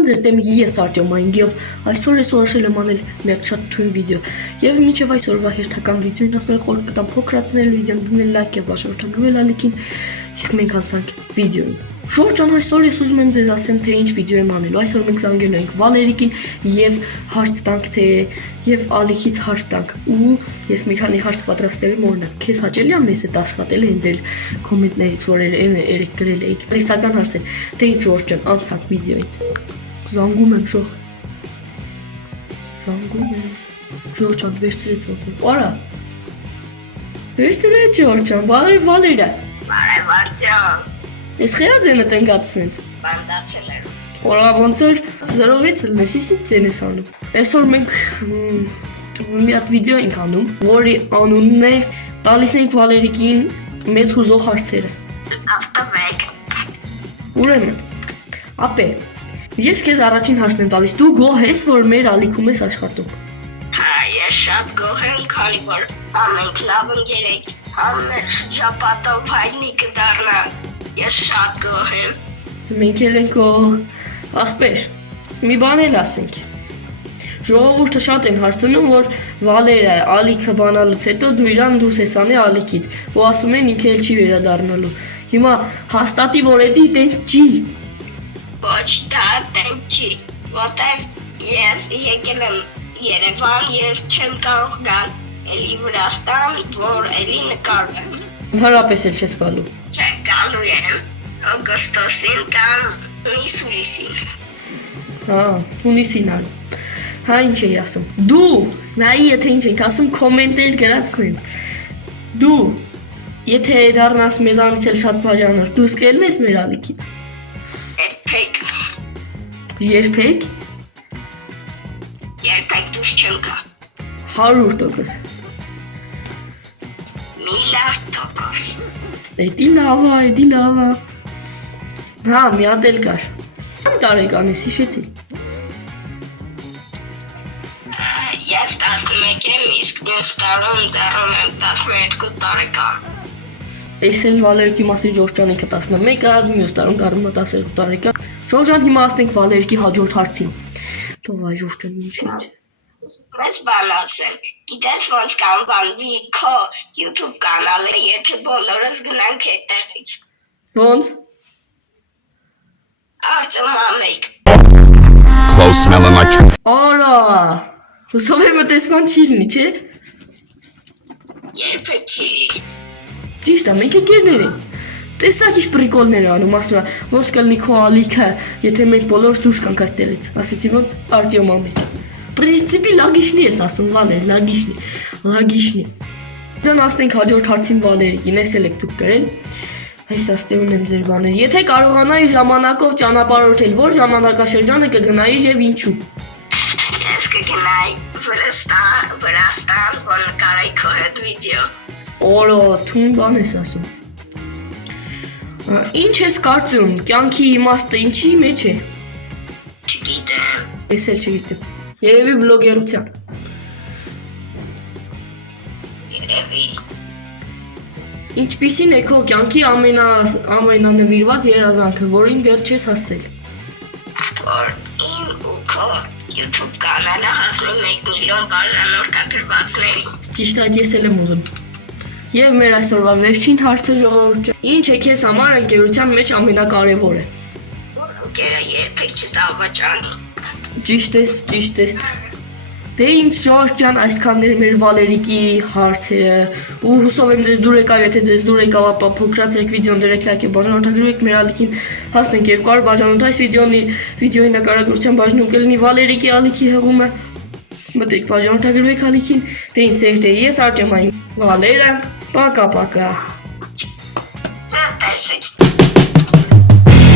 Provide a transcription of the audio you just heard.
Ողջույն ձեր դեմ ես Արտյոմային եւ այսօր ես որոշել եմ անել մի շատ թույն վիդեո եւ մինչեւ այսօրվա հերթական վիդեոին ասել խորտ կտամ փոքրացնել վիդեոն դնել լայք եւ բաժանորդագրել ալիքին իսկ մենք անցանք վիդեոին Ժորժան այսօր ես ուզում եմ ձեզ ասեմ թե ինչ վիդեո եմ անելու այսօր մենք զանգել ենք Վալերիկին եւ հարց տանք թե եւ ալիքից հարց տանք ու ես մի քանի հարց պատրաստել եմ օրինակ քեզ հաճելի է մեզ այդ աշխատել հենց էլ կոմենտներից որ երեք գրել էիք ռիսական հարցեր թե ինչ Ժորժան անցանք վիդեոին Զանգում եմ Ժող Զանգում եմ Ժորջան վերցրեց ոնց արա Վերցրեց Ժորջան Վալերա Բարև Արտյոմ Ես խեղած եմ տնկացնից Բանդացել եմ Որա ոնց որ 0-6 լնես ինչ ցենես անում Այսօր մենք մի հատ վիդեո ենք անում որի անունն է տալիս ենք Վալերիկին մեզ հուզող հարցերը Ավտովեկ Ուրեմն ապե Ես քեզ առաջին հարցն եմ տալիս դու գոհ ես որ մեր ալիքում ես աշխատում Հա ես շատ գոհ եմ քանի որ ամենք լավ ընկերենք ամեն շաբաթով հայտնի կդառնա Ես շատ գոհ եմ Մենք էլ ենք ախպեր մի բան էլ ասենք Ժողովուրդը շատ են հարցնում որ Վալերը ալիքը բանալուց հետո դու իրան դուրս ես անի ալիքից ու ասում են ինքը էլ չի վերադառնալու Հիմա հաստատի որ էդի դեն չի Ոչ դա դեն չի որտեղ ես եկել եմ Երևան եւ չեմ կարող գալ էլի Վրաստան որ էլի նկարվեմ Ընդհանրապես էլ չես գալու Չէ գալու եմ օգոստոսին կամ հունիսին Հա հունիսին ալ Հա ինչ էի ասում Դու նայի եթե ինչ ենք ասում կոմենտեր գրացնեն Դու եթե դառնաս մեզանից էլ շատ բաժանորդ դու սկելն ես մեր ալիքից Երբեք Երբեք դուրս չեմ գա 100% միլիարդ %. Էդի լավ է Հա մի հատ էլ կար Ամ տարեկան ես հիշեցի Ես 11 եմ իսկ մյուս տարում դառնում եմ 12 տարեկան Ես էլ Վալերիկի մասի Ժորջան ինքը 11 է մյուս տարում դառնում է 12 տարեկան Ժորջան հիմա ասենք Վալերիկի հաջորդ հարցին Թող այ Ժորջան ինչ Մեզ բան ասեմ, գիտես ոնց կանվանվի քո YouTube կանալը, եթե բոլորս գնանք այդտեղից Ոնց Արտյոմ ամեկ Clothes smelling like Արա Հուսով եմ տեսման չի լինի, չէ երբեք չի Ճիշտ է, մենք եկերներ ենք Տեսակ ինչ պրիկոլներ անում, ասում է ոնց կլինի քո ալիքը, եթե մենք բոլորս դուրս կանք այդտեղից Ասեցի ոնց Արտյոմ ամեկ Պրինցիպի լագիշնի ես ասում, Վալեր, լագիշնի Դան ասնենք հաջորդ հարցին Վալերիկին, ես էլ եք դուք գրել Այս աստեղուն եմ ձեր բաներ Եթե կարողանայի ժամանակով ճանապարհորդել, որ ժամանակաշրջանը կգնայի եւ ինչու Ես կգնայի Վրաստան, որ նկարայի քո հետ վիդեո Օրո, թուն բան ես ասում Ինչ ես կարծում, կյանքի իմաստը ինչի մեջ է Չգիտեմ Ես էլ չգիտեմ Երևի բլոգերության Երևի Ինչպիսին է քո կյանքի ամենանվիրված երազանքը, որին դեռ չես հասել Որ իմ ու քո YouTube կանալը հասնի 1 միլիոն բաժանորդագրվածների Ճիշտ այդ ես էլ եմ ուզում Եվ մեր այսօրվա վերջին հարցը ժողովուրդ Ինչ է քեզ համար ընկերության մեջ ամենակարևորը Որ ընկերը երբեք չդավաճանի Ճիշտ ես Դե ինչ Ժորջան այսքաններ մեր Վալերիկի հարցերը ու հուսով եմ ձեզ դուր եկավ եթե ձեզ դուր եկավ ապա փոքրացրեք վիդեոն դրեք լայք եւ բաժանորդագրվեք մեր ալիքին հասնենք 200 բաժանորդ այս վիդեոյի նկարագրության բաժնում կլինի Վալերիկի ալիքի հղումը մտեք բաժանորդագրվեք ալիքին դե ինձ ես Արտյոմային Վալերը պակա Ցտեսից